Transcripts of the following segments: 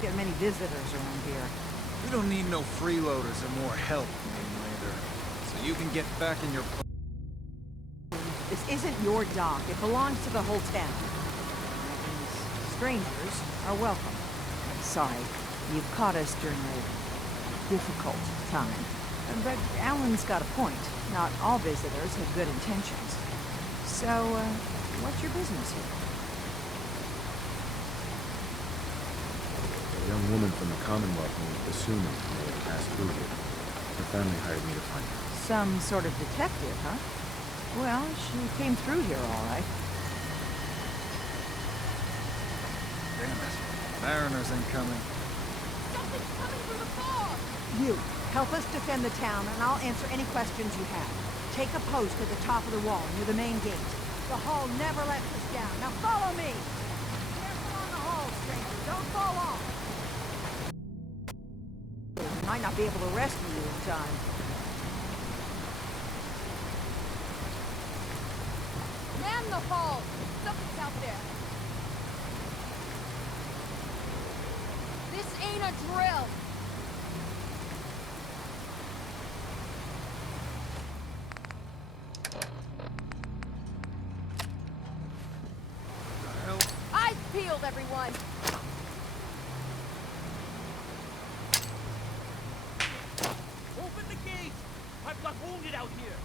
Get many visitors around here. We don't need no freeloaders or more help, mainlander. So you can get back in your place. This isn't your dock. It belongs to the whole town. These strangers are welcome. Sorry, you've caught us during a difficult time. But Alan's got a point. Not all visitors have good intentions. So, what's your business here? A young woman from the commonwealth named Kasumi may have passed through here. Her family hired me to find her. Some sort of detective, huh? Well, she came through here all right. Damn it. Mariners incoming. Something's coming through the fog! You, help us defend the town, and I'll answer any questions you have. Take a post at the top of the wall near the main gate. The hall never lets us down. Now follow me! Careful on the hall, stranger. Don't fall off! We might not be able to rescue you in time. Man the hall! Something's out there! This ain't a drill! The hell? Eyes peeled, everyone! Open the gate! I've got wounded out here!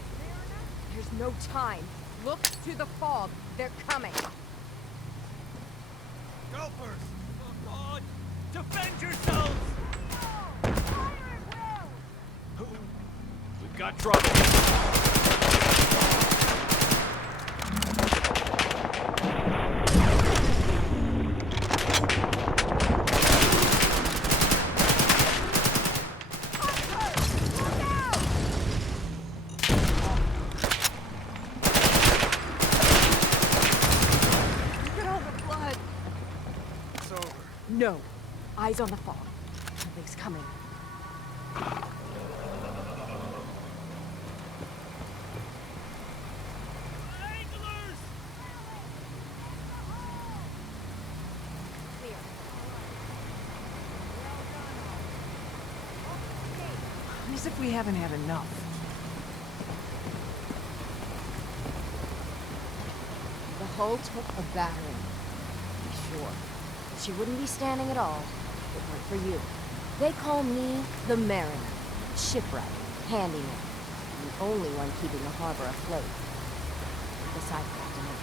There's no time. Look to the fog. They're coming. Gophers! Oh God! Defend yourselves! We've got trouble. Look at all the blood! It's over. No. Eyes on the fog. Something's coming. Anglers! Clear. As if we haven't had enough. The hull took a battering. To be sure. But she wouldn't be standing at all if it weren't for you. They call me the Mariner. Shipwright. Handyman. The only one keeping the harbor afloat. Besides Captain Oak.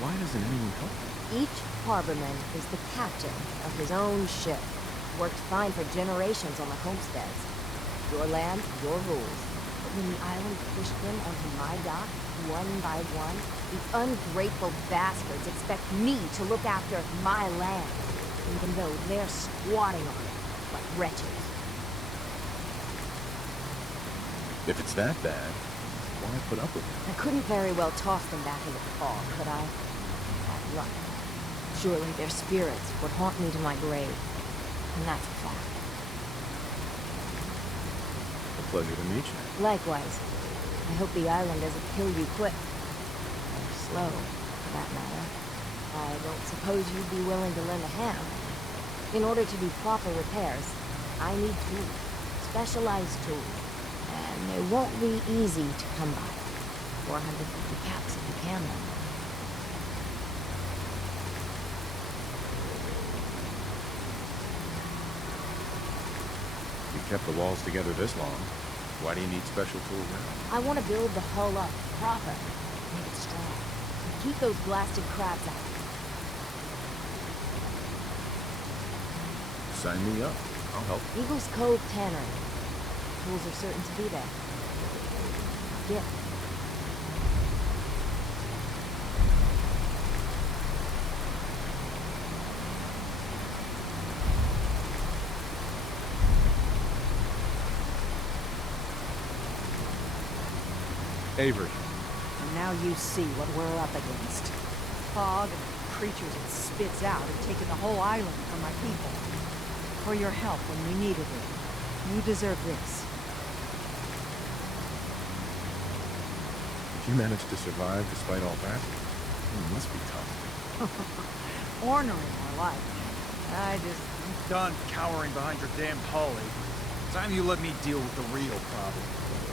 Why doesn't anyone help me? Each harborman is the captain of his own ship. Worked fine for generations on the homesteads. Your land, your rules. But when the island pushed them onto my dock, one by one, the ungrateful bastards expect me to look after my land, even though they're squatting on it like wretches. If it's that bad, why put up with it? I couldn't very well toss them back into the fog, could I? Bad luck. Surely their spirits would haunt me to my grave. And that's a fact. A pleasure to meet you. Likewise. I hope the island doesn't kill you quick. Or slow, for that matter. I don't suppose you'd be willing to lend a hand. In order to do proper repairs, I need tools. Specialized tools. And they won't be easy to come by. 450 caps if you can, though. You kept the walls together this long. Why do you need special tools now? I want to build the hull up proper. Make it strong. And keep those blasted crabs out. Sign me up. I'll help. Eagles Cove Tannery. Tools are certain to be there. Get. Avery. And now you see what we're up against. Fog and the creatures it spits out have taken the whole island from my people. For your help when we needed it. You deserve this. If You managed to survive despite all that? It must be tough. Ornery, more like. I just... I'm done cowering behind your damn hull, Avery. Time you let me deal with the real problem.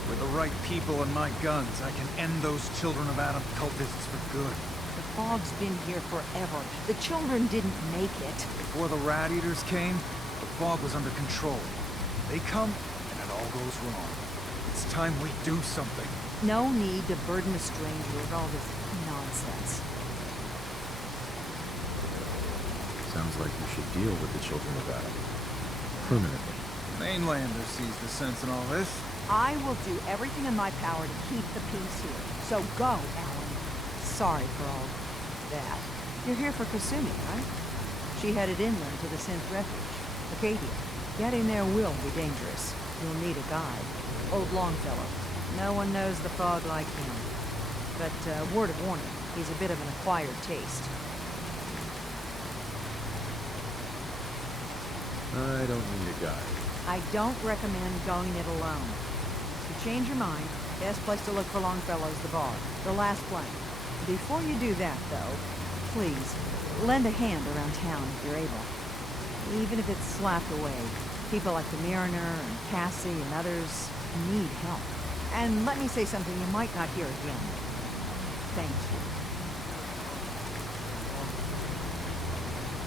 With the right people and my guns, I can end those Children of Adam cultists for good. The fog's been here forever. The children didn't make it. Before the rat eaters came, the fog was under control. They come, and it all goes wrong. It's time we do something. No need to burden a stranger with all this nonsense. Sounds like you should deal with the Children of Adam. Permanently. Mainlander sees the sense in all this. I will do everything in my power to keep the peace here. So go, Alan. Sorry for all that. You're here for Kasumi, right? She headed inland to the synth refuge, Acadia. Getting there will be dangerous. You'll need a guide. Old Longfellow. No one knows the fog like him. But, word of warning, he's a bit of an acquired taste. I don't need a guide. I don't recommend going it alone. If you change your mind, best place to look for Longfellow's the bar, the last plank. Before you do that, though, please, lend a hand around town if you're able. Even if it's slapped away. People like the Mariner and Cassie and others need help. And let me say something you might not hear again. Thank you.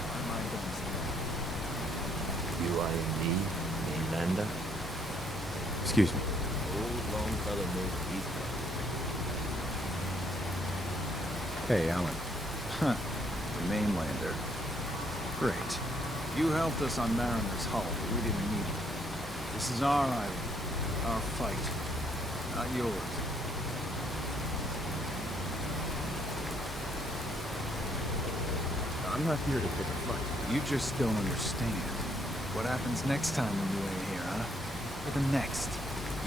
Are my guns there? You eyeing me, mainlander? Excuse me. Old Longfellow knows he's Hey, Alan. Huh. The mainlander. Great. You helped us on Mariner's hull, but we didn't need it. This is our island. Our fight. Not yours. I'm not here to pick a fight. You just don't understand. What happens next time when you ain't here, huh? Or the next?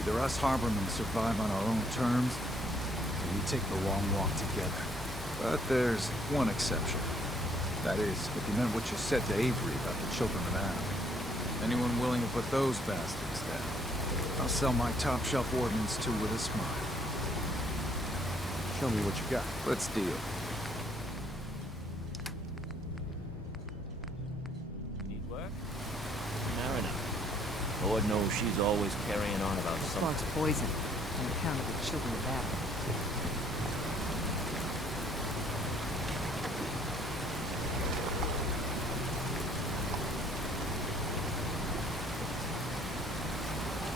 Either us harbormen survive on our own terms, or we take the long walk together. But there's one exception. That is, if you meant what you said to Avery about the Children of Adam. Anyone willing to put those bastards down? I'll sell my top-shelf ordnance too with a smile. Show me what you got. Let's deal. Need work? Mariner. Lord knows she's always carrying on about This something. fog's poison on account of the Children of Adam.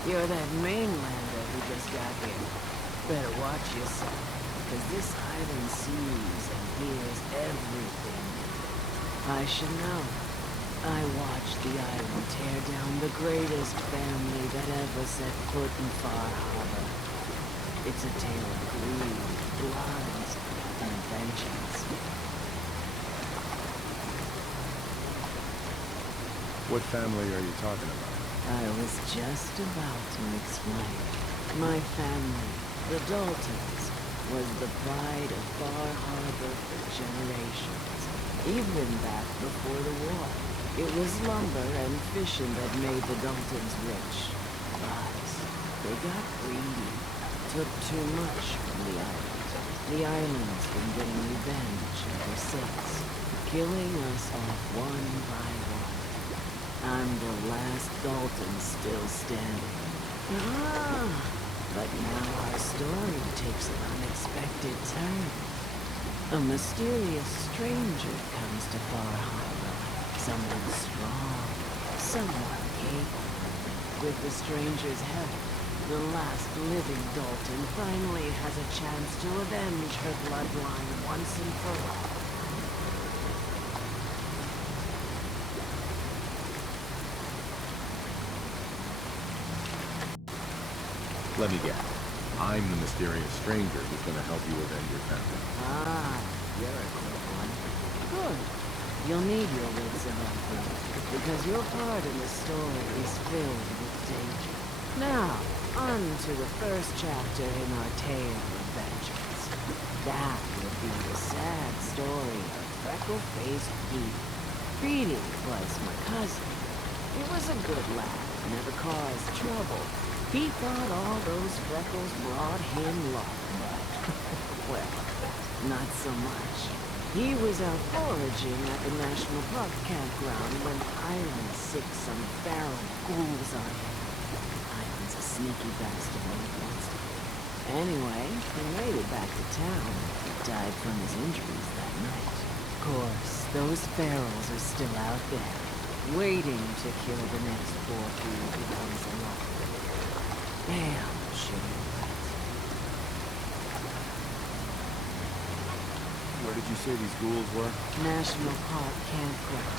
You're that mainlander who just got here. Better watch yourself, because this island sees and hears everything. I should know. I watched the island tear down the greatest family that ever set foot in Far Harbor. It's a tale of greed, blood, and vengeance. What family are you talking about? I was just about to explain. My family, the Daltons, was the pride of Far Harbor for generations. Even back before the war, it was lumber and fishing that made the Daltons rich. But they got greedy, took too much from the island. The island's been getting revenge ever since, killing us off one by one. I'm the last Dalton still standing. But now our story takes an unexpected turn. A mysterious stranger comes to Far Harbor. Someone strong, someone capable. With the stranger's help, the last living Dalton finally has a chance to avenge her bloodline once and for all. Let me guess. I'm the mysterious stranger who's going to help you avenge your family. Ah, you're a quick one. Good. You'll need your wits about them, because your part in the story is filled with danger. Now, on to the first chapter in our tale of vengeance. That would be the sad story of freckle-faced Pete. Petey was my cousin. He was a good lad, never caused trouble. He thought all those freckles brought him luck, but Well, not so much. He was out foraging at the National Park campground when Island sicked some feral ghouls on him. Island's a sneaky bastard when he wants to be. Anyway, he made it back to town. He died from his injuries that night. Of course, those ferals are still out there, waiting to kill the next poor fool who comes along. Damn shitty right. Where did you say these ghouls were? National Park campground.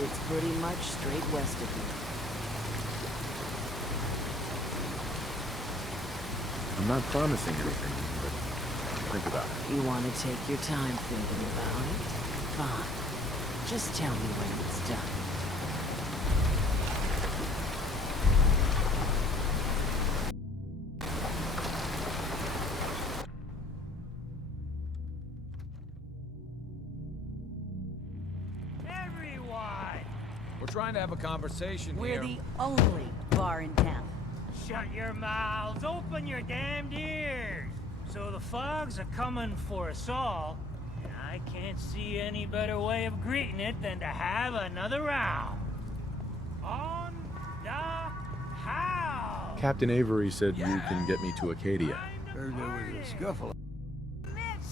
It's pretty much straight west of here. I'm not promising anything, but think about it. You want to take your time thinking about it? Fine. Just tell me when it's done. Everyone! We're trying to have a conversation We're here. the only bar in town. Shut your mouths, open your damned ears! So the fogs are coming for us all, and I can't see any better way of greeting it than to have another round. On the house! Captain Avery said you can get me to Acadia. Heard there was a scuffle.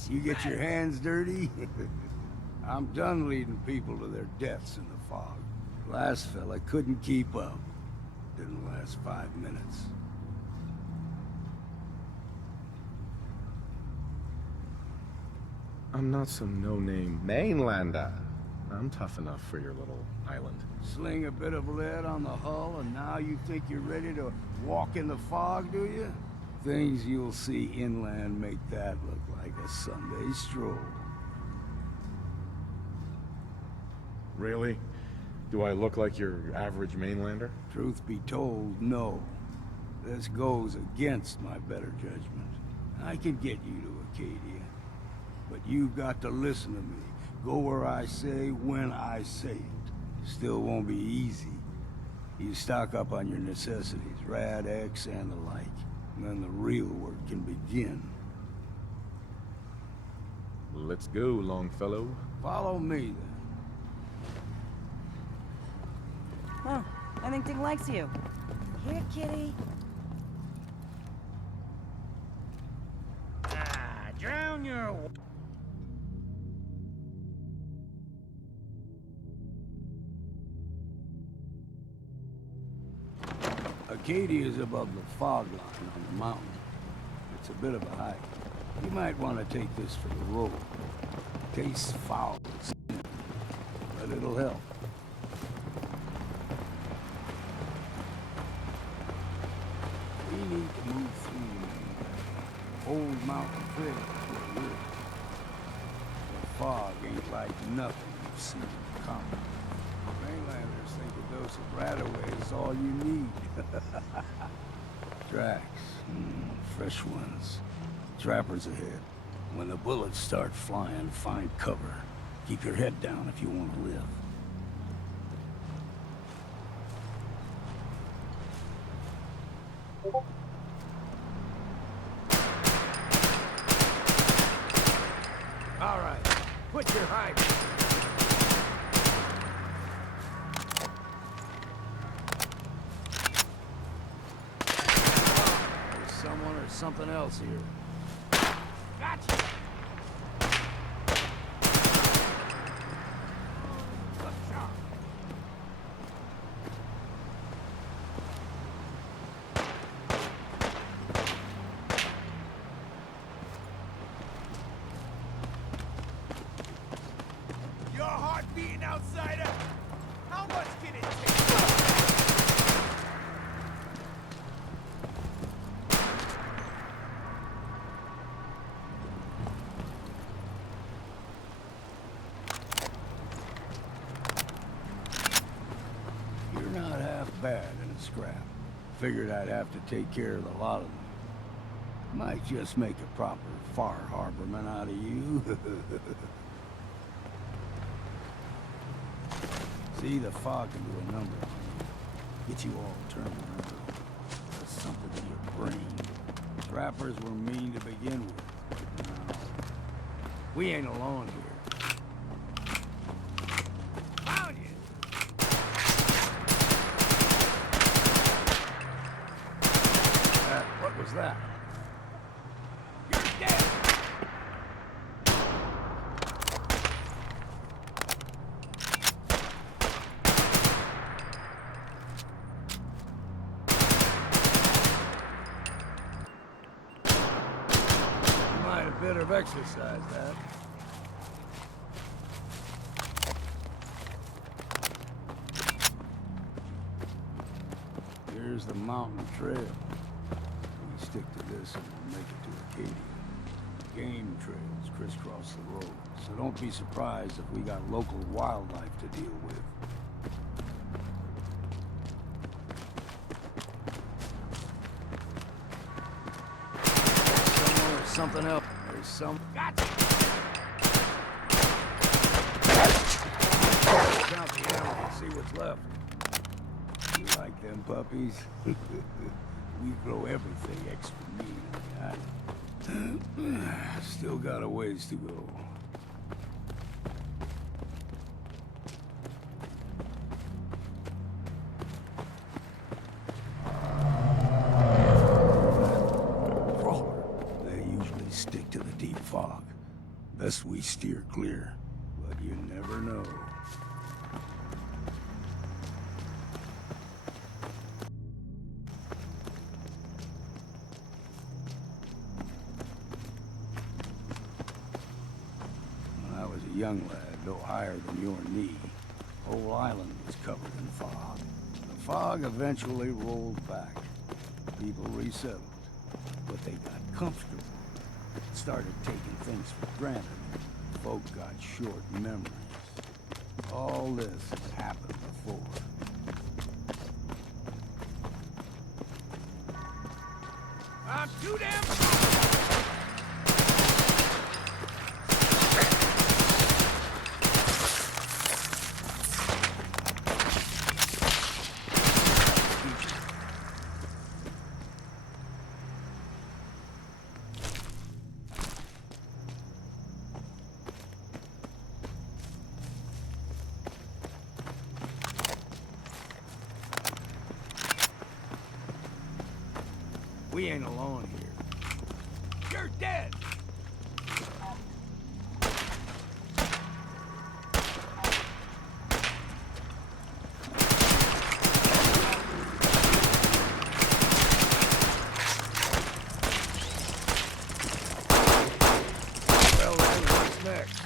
You get your hands dirty? I'm done leading people to their deaths in the fog. Last fella couldn't keep up. Didn't last 5 minutes. I'm not some no-name mainlander. I'm tough enough for your little island. Sling a bit of lead on the hull, and now you think you're ready to walk in the fog, do you? Things you'll see inland make that look like a Sunday stroll. Really? Do I look like your average mainlander? Truth be told, no. This goes against my better judgment. I can get you to Acadia, but you've got to listen to me. Go where I say, when I say it. Still won't be easy. You stock up on your necessities, Rad X and the like. And then the real work can begin. Let's go, Longfellow. Follow me, then. Huh. I think Dick likes you. Here, kitty. Drown your... Acadia is above the fog line on the mountain. It's a bit of a hike. You might want to take this for the road. Tastes foul, but it'll help. We need to move through Old Mountain Trail for a year. The fog ain't like nothing you've seen in common. Mainlanders think a dose of Radaway is all you need. Tracks, fresh ones. Trappers ahead. When the bullets start flying, find cover. Keep your head down if you want to live. All right, put your hide. There's someone or something else here. Gotcha! Your heart beating, outsider! How much can it take? You're not half bad in a scrap. Figured I'd have to take care of the lot of them. Might just make a proper Far Harborman out of you. See, the fog can do a number on you. Get you all turned around. There's something in your brain. Trappers were mean to begin with. We ain't alone here. Found you! What was that? You're dead! Might have better have exercised that. Here's the mountain trail. We stick to this and we'll make it to Acadia. Game trails crisscross the road, so don't be surprised if we got local wildlife to deal with. Somewhere there's something else. There's some... Gotcha! Count the animals, see what's left. You like them puppies? We grow everything extra mean. Still got a ways to go. Crawler. They usually stick to the deep fog. Best we steer clear, but you never know. Young lad, no higher than your knee. Whole island was covered in fog. The fog eventually rolled back. People resettled, but they got comfortable. Started taking things for granted. Folk got short memories. All this has happened before. I'm too damn... We ain't alone here. You're dead! Well then, what's next?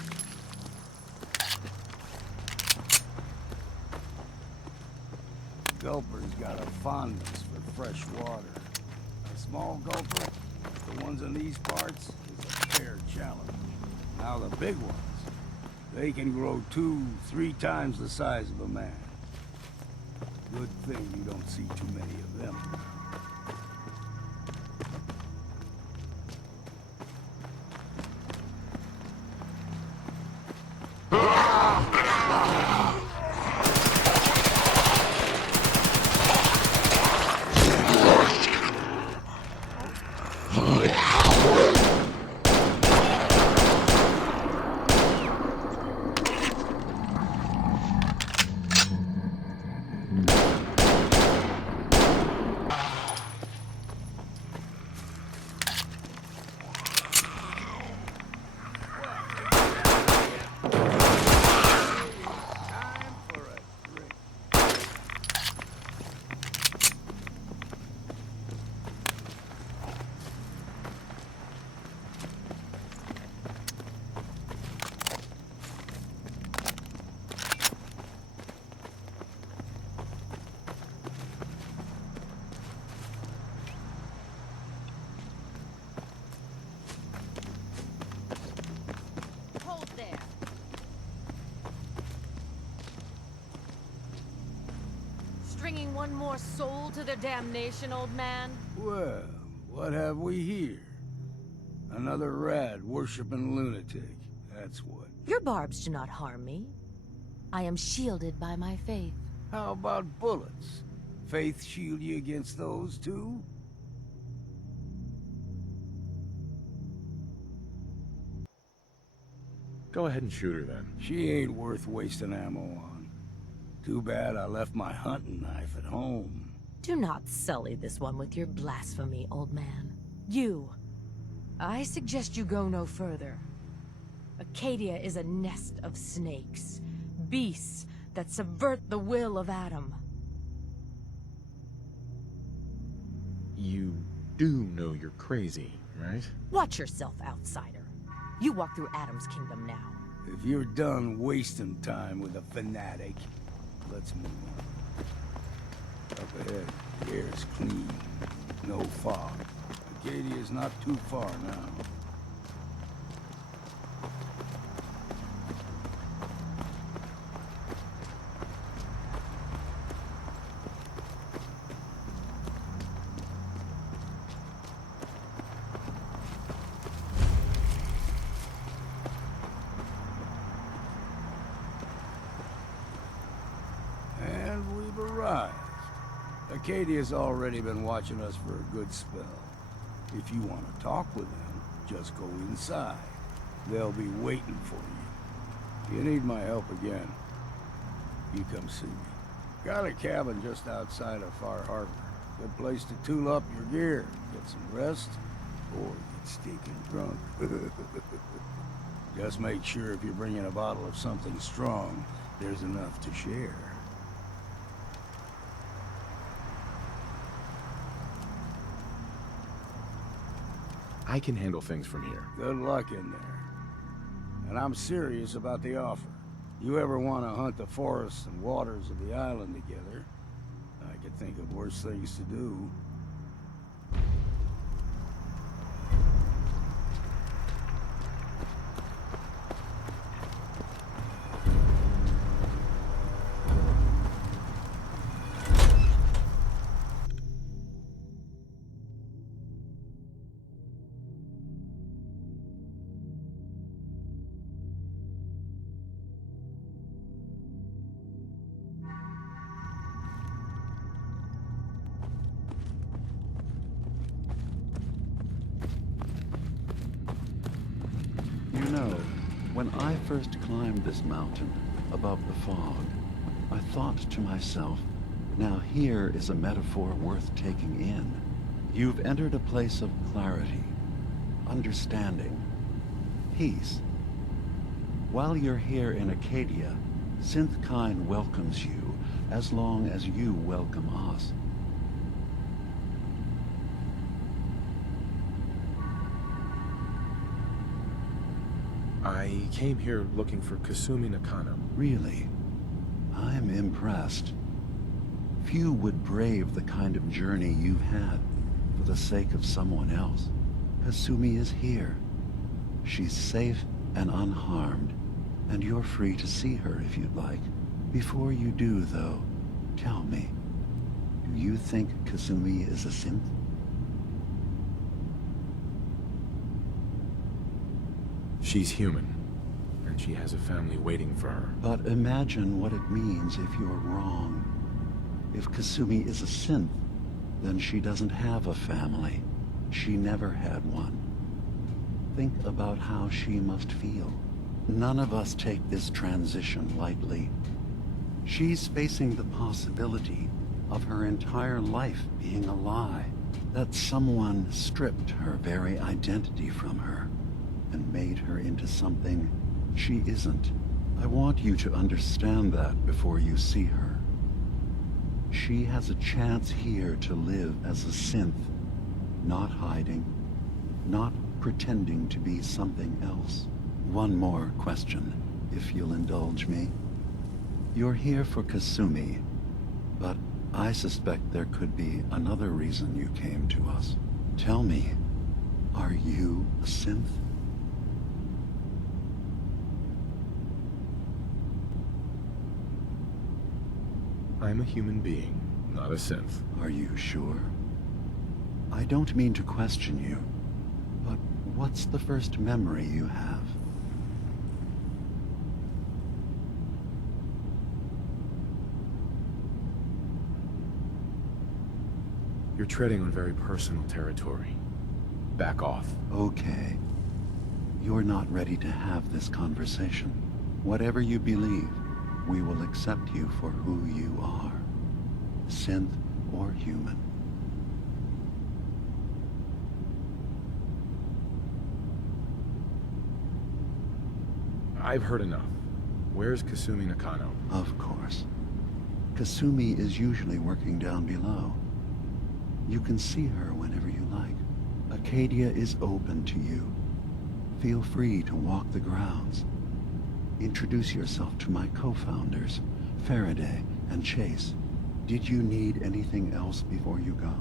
Gulper's got a fondness for fresh water. Small gulper, the ones in these parts, is a fair challenge. Now the big ones, they can grow 2-3 times the size of a man. Good thing you don't see too many of them. Bringing one more soul to their damnation, old man? Well, what have we here? Another rad worshipping lunatic, that's what. Your barbs do not harm me. I am shielded by my faith. How about bullets? Faith shield you against those too? Go ahead and shoot her then. She ain't worth wasting ammo on. Too bad I left my hunting knife at home. Do not sully this one with your blasphemy, old man. You. I suggest you go no further. Acadia is a nest of snakes. Beasts that subvert the will of Adam. You do know you're crazy, right? Watch yourself, outsider. You walk through Adam's kingdom now. If you're done wasting time with a fanatic, let's move on. Up ahead, the air's clean. No fog. Acadia's not too far now. And we've arrived. Acadia's already been watching us for a good spell. If you want to talk with them, just go inside. They'll be waiting for you. If you need my help again, you come see me. Got a cabin just outside of Far Harbor. Good place to tool up your gear, get some rest, or get stinking drunk. Just make sure if you're bringing a bottle of something strong, there's enough to share. I can handle things from here. Good luck in there. And I'm serious about the offer. You ever want to hunt the forests and waters of the island together, I could think of worse things to do. You know, when I first climbed this mountain above the fog, I thought to myself, now here is a metaphor worth taking in. You've entered a place of clarity, understanding, peace. While you're here in Acadia, Synthkind welcomes you as long as you welcome us. I came here looking for Kasumi Nakano. Really? I'm impressed. Few would brave the kind of journey you've had for the sake of someone else. Kasumi is here. She's safe and unharmed, and you're free to see her if you'd like. Before you do, though, tell me, do you think Kasumi is a synth? She's human, and she has a family waiting for her. But imagine what it means if you're wrong. If Kasumi is a synth, then she doesn't have a family. She never had one. Think about how she must feel. None of us take this transition lightly. She's facing the possibility of her entire life being a lie, that someone stripped her very identity from her and made her into something she isn't. I want you to understand that before you see her. She has a chance here to live as a synth, not hiding, not pretending to be something else. One more question, if you'll indulge me. You're here for Kasumi, but I suspect there could be another reason you came to us. Tell me, are you a synth? I'm a human being, not a synth. Are you sure? I don't mean to question you, but what's the first memory you have? You're treading on very personal territory. Back off. Okay. You're not ready to have this conversation. Whatever you believe, we will accept you for who you are. Synth or human. I've heard enough. Where's Kasumi Nakano? Of course. Kasumi is usually working down below. You can see her whenever you like. Acadia is open to you. Feel free to walk the grounds. Introduce yourself to my co-founders, Faraday and Chase. Did you need anything else before you go?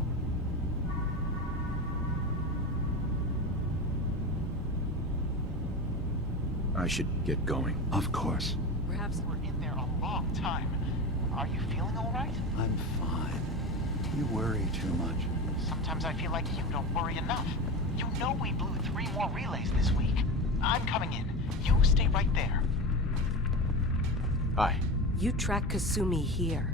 I should get going. Of course. Perhaps we're in there a long time. Are you feeling all right? I'm fine. You worry too much. Sometimes I feel like you don't worry enough. You know we blew 3 more relays this week. I'm coming in. You stay right there. Hi. You track Kasumi here.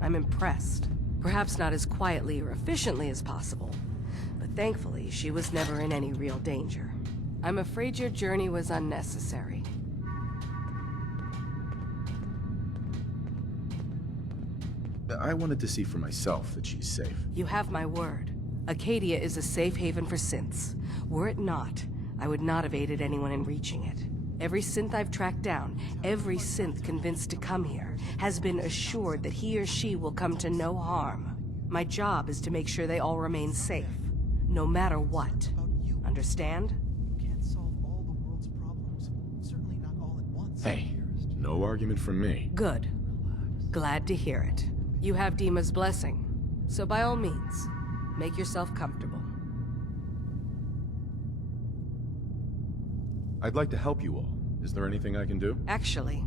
I'm impressed. Perhaps not as quietly or efficiently as possible, but thankfully she was never in any real danger. I'm afraid your journey was unnecessary. I wanted to see for myself that she's safe. You have my word. Acadia is a safe haven for synths. Were it not, I would not have aided anyone in reaching it. Every synth I've tracked down, every synth convinced to come here, has been assured that he or she will come to no harm. My job is to make sure they all remain safe, no matter what. Understand? Hey, no argument from me. Good. Glad to hear it. You have DIMA's blessing, so by all means, make yourself comfortable. I'd like to help you all. Is there anything I can do? Actually,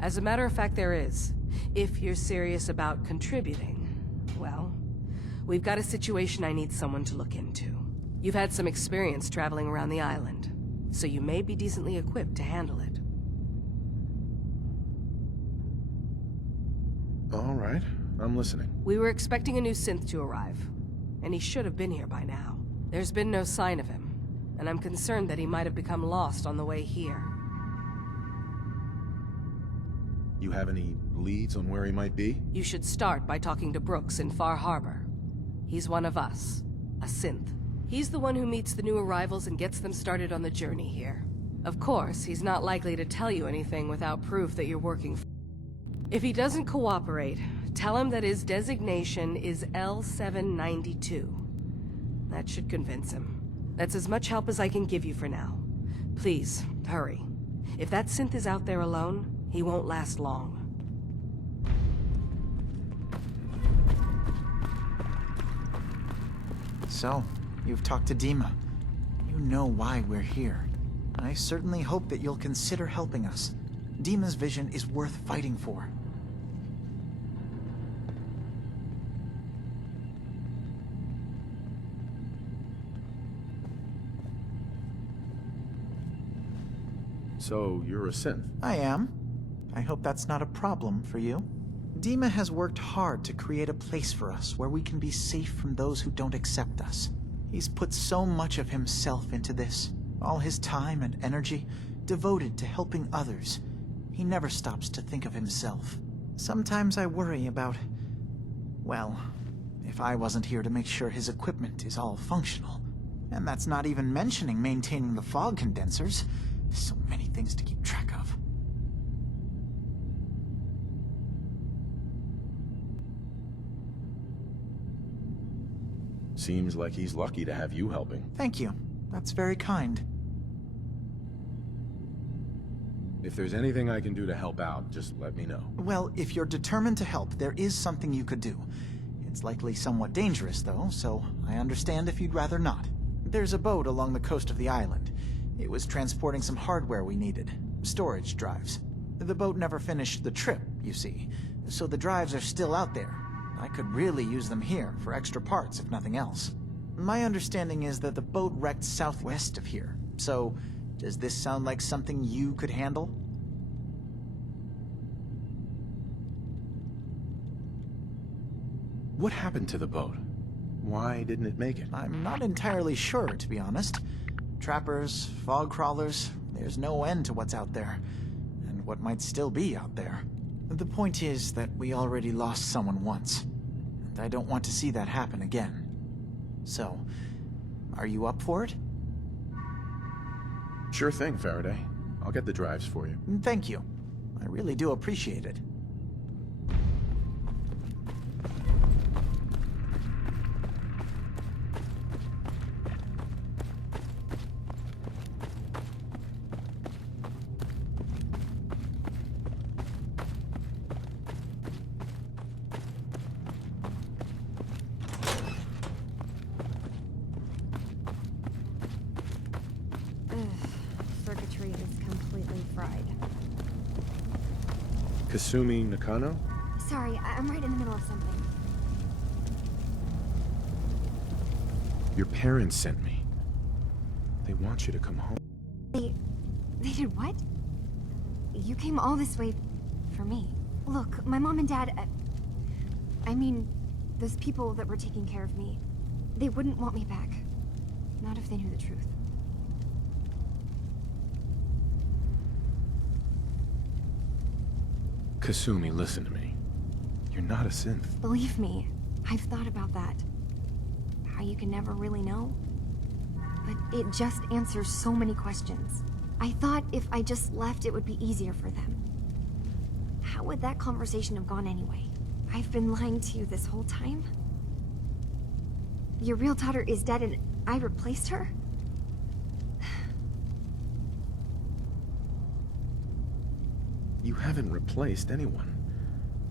as a matter of fact, there is. If you're serious about contributing, well, we've got a situation I need someone to look into. You've had some experience traveling around the island, so you may be decently equipped to handle it. All right, I'm listening. We were expecting a new synth to arrive, and he should have been here by now. There's been no sign of him, and I'm concerned that he might have become lost on the way here. You have any leads on where he might be? You should start by talking to Brooks in Far Harbor. He's one of us, a synth. He's the one who meets the new arrivals and gets them started on the journey here. Of course, he's not likely to tell you anything without proof that you're working for. If he doesn't cooperate, tell him that his designation is L792. That should convince him. That's as much help as I can give you for now. Please, hurry. If that synth is out there alone, he won't last long. So, you've talked to DIMA. You know why we're here. I certainly hope that you'll consider helping us. DIMA's vision is worth fighting for. So, you're a synth? I am. I hope that's not a problem for you. DIMA has worked hard to create a place for us where we can be safe from those who don't accept us. He's put so much of himself into this, all his time and energy devoted to helping others. He never stops to think of himself. Sometimes I worry about, well, if I wasn't here to make sure his equipment is all functional. And that's not even mentioning maintaining the fog condensers. So many things to keep track of. Seems like he's lucky to have you helping. Thank you. That's very kind. If there's anything I can do to help out, just let me know. Well, if you're determined to help, there is something you could do. It's likely somewhat dangerous, though, so I understand if you'd rather not. There's a boat along the coast of the island. It was transporting some hardware we needed. Storage drives. The boat never finished the trip, you see, so the drives are still out there. I could really use them here for extra parts, if nothing else. My understanding is that the boat wrecked southwest of here, so does this sound like something you could handle? What happened to the boat? Why didn't it make it? I'm not entirely sure, to be honest. Trappers, fog crawlers, there's no end to what's out there, and what might still be out there. The point is that we already lost someone once, and I don't want to see that happen again. So, are you up for it? Sure thing, Faraday. I'll get the drives for you. Thank you. I really do appreciate it. Circuitry is completely fried. Kasumi Nakano? Sorry, I'm right in the middle of something. Your parents sent me. They want you to come home. They did what? You came all this way for me. Look, my mom and dad, I mean, those people that were taking care of me, they wouldn't want me back. Not if they knew the truth. Kasumi, listen to me. You're not a synth. Believe me, I've thought about that. How you can never really know. But it just answers so many questions. I thought if I just left, it would be easier for them. How would that conversation have gone anyway? I've been lying to you this whole time? Your real daughter is dead and I replaced her? You haven't replaced anyone.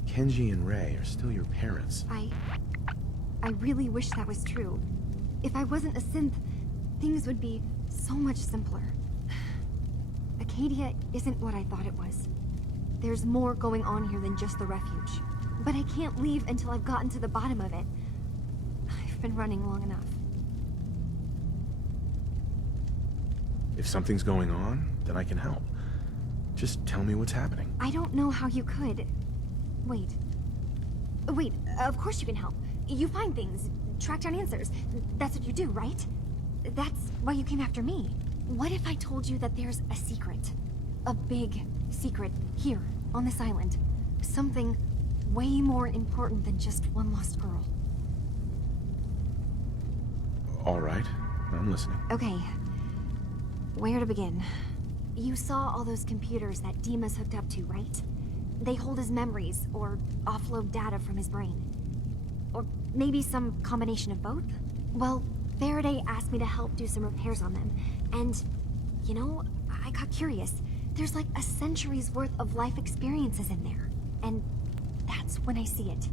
Kenji and Rei are still your parents. I really wish that was true. If I wasn't a synth, things would be so much simpler. Acadia isn't what I thought it was. There's more going on here than just the refuge. But I can't leave until I've gotten to the bottom of it. I've been running long enough. If something's going on, then I can help. Just tell me what's happening. I don't know how you could. Wait, of course you can help. You find things, track down answers. That's what you do, right? That's why you came after me. What if I told you that there's a secret? A big secret here, on this island. Something way more important than just one lost girl. All right, I'm listening. Okay, where to begin? You saw all those computers that DIMA's hooked up to, right? They hold his memories, or offload data from his brain. Or maybe some combination of both? Well, Faraday asked me to help do some repairs on them, and, you know, I got curious. There's like a century's worth of life experiences in there, and that's when I see it.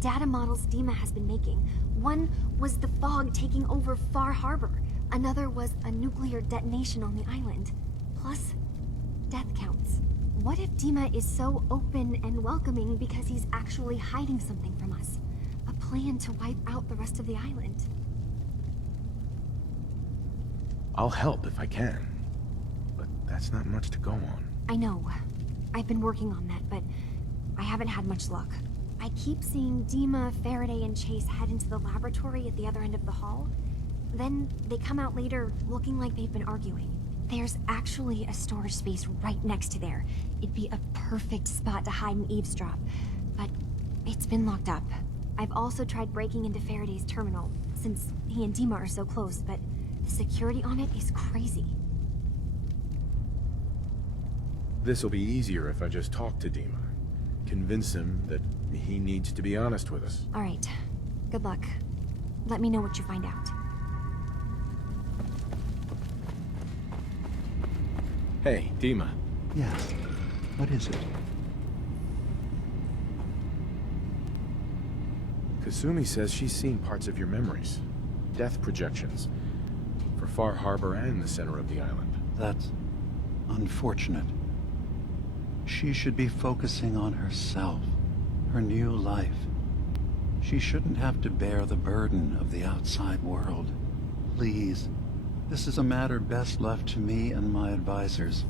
Data models DIMA has been making. One was the fog taking over Far Harbor. Another was a nuclear detonation on the island. Plus, death counts. What if DIMA is so open and welcoming because he's actually hiding something from us? A plan to wipe out the rest of the island? I'll help if I can. But that's not much to go on. I know. I've been working on that, but I haven't had much luck. I keep seeing DIMA, Faraday, and Chase head into the laboratory at the other end of the hall. Then they come out later looking like they've been arguing. There's actually a storage space right next to there. It'd be a perfect spot to hide and eavesdrop. But it's been locked up. I've also tried breaking into Faraday's terminal, since he and DIMA are so close, but the security on it is crazy. This'll be easier if I just talk to DIMA. Convince him that he needs to be honest with us. All right. Good luck. Let me know what you find out. Hey, DIMA. Yes. What is it? Kasumi says she's seen parts of your memories. Death projections. For Far Harbor and the center of the island. That's unfortunate. She should be focusing on herself, her new life. She shouldn't have to bear the burden of the outside world. Please, this is a matter best left to me and my advisors.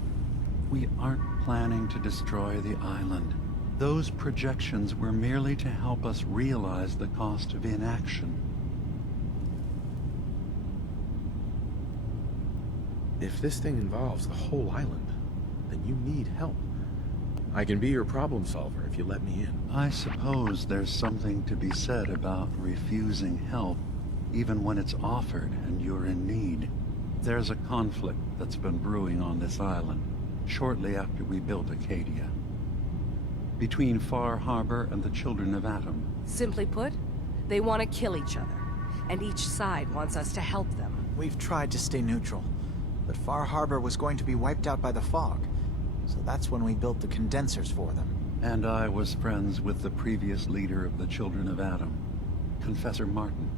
We aren't planning to destroy the island. Those projections were merely to help us realize the cost of inaction. If this thing involves the whole island, then you need help. I can be your problem solver if you let me in. I suppose there's something to be said about refusing help, even when it's offered and you're in need. There's a conflict that's been brewing on this island, shortly after we built Acadia, between Far Harbor and the Children of Atom. Simply put, they want to kill each other, and each side wants us to help them. We've tried to stay neutral, but Far Harbor was going to be wiped out by the fog, so that's when we built the condensers for them. And I was friends with the previous leader of the Children of Atom, Confessor Martin.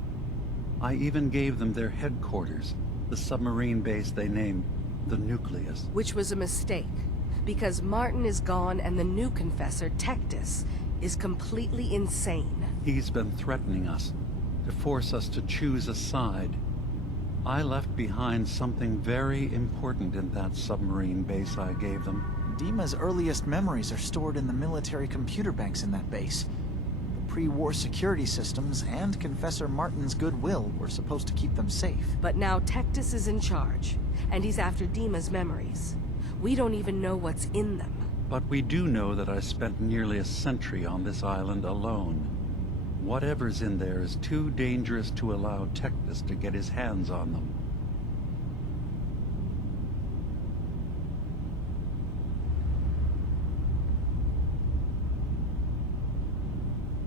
I even gave them their headquarters, the submarine base they named the Nucleus. Which was a mistake, because Martin is gone and the new Confessor, Tectus, is completely insane. He's been threatening us, to force us to choose a side. I left behind something very important in that submarine base I gave them. DIMA's earliest memories are stored in the military computer banks in that base. The pre-war security systems and Confessor Martin's goodwill were supposed to keep them safe. But now Tectus is in charge, and he's after DIMA's memories. We don't even know what's in them. But we do know that I spent nearly a century on this island alone. Whatever's in there is too dangerous to allow Tectus to get his hands on them.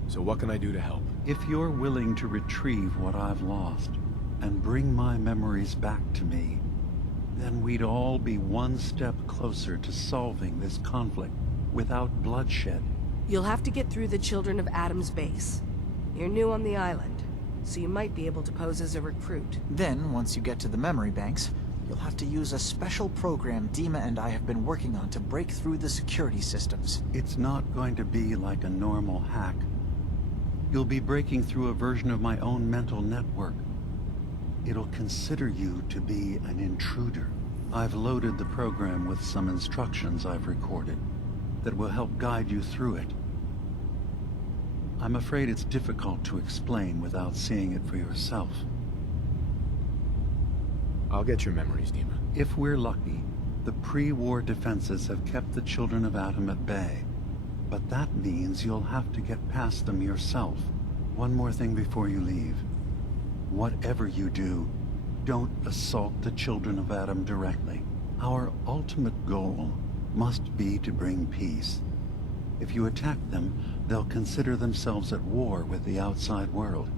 So what can I do to help? If you're willing to retrieve what I've lost and bring my memories back to me, then we'd all be one step closer to solving this conflict without bloodshed. You'll have to get through the Children of Atom's base. You're new on the island, so you might be able to pose as a recruit. Then, once you get to the memory banks, you'll have to use a special program DIMA and I have been working on to break through the security systems. It's not going to be like a normal hack. You'll be breaking through a version of my own mental network. It'll consider you to be an intruder. I've loaded the program with some instructions I've recorded that will help guide you through it. I'm afraid it's difficult to explain without seeing it for yourself. I'll get your memories, DIMA. If we're lucky, the pre-war defenses have kept the Children of Atom at bay. But that means you'll have to get past them yourself. One more thing before you leave. Whatever you do, don't assault the Children of Atom directly. Our ultimate goal must be to bring peace. If you attack them, they'll consider themselves at war with the outside world.